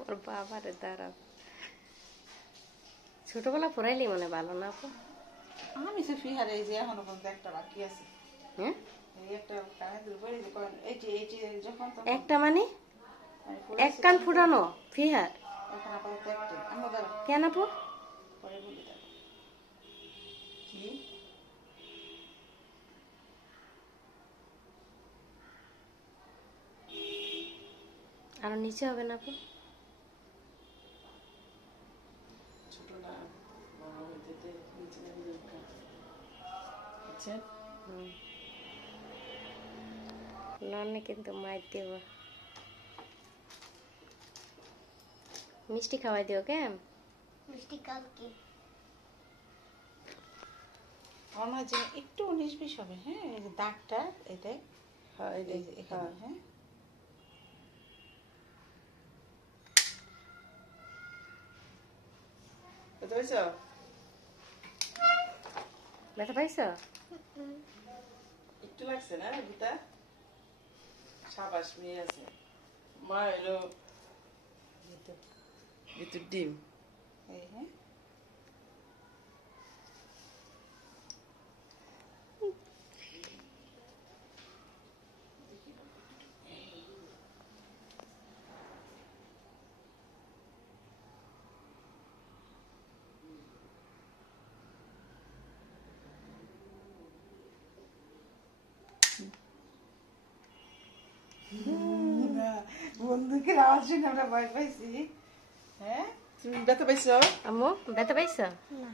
ওর বাবারে দাঁড়াও, ছোটবেলা পড়াইলি মনে ভালো না আপু? আমি সে ফিহারে এই যে এখনো পর্যন্ত একটা বাকি আছে। হ্যাঁ, এই একটা কানে দুল পরে যে কোন এই যে যখন তখন একটা মানে এক কান ফুটানো ফিহার এখন আপাতত একটা আমরা দাঁড়া কেন আপু? পরে বলি দাঁড়া কি আরো নিচে হবে না আপু? ছোটটা বড় হইতে নিচে নামে দরকার আচ্ছা নন্নে কিন্তু মাইর দেব, মিষ্টি খাওয়াই দিও কেন? মিষ্টি কালকে আমার যে একটু 19-20 হবে। হ্যাঁ এই যে দাগটা এতে হ্যাঁ এই যে এখানে হ্যাঁ বুঝতে পারছো? ব্যথা পাইছ? একটু লাগছে না গীতা? সাবাস মেয়ে আছে। মা এলো গীতুর ডিম এই হ্যাঁ বন্দুকের আওয়াজ শুনে আমরা ভয় পাইছি। হ্যাঁ তুমি ব্যথা পাইছো? আম্মু ব্যথা পাইছ? না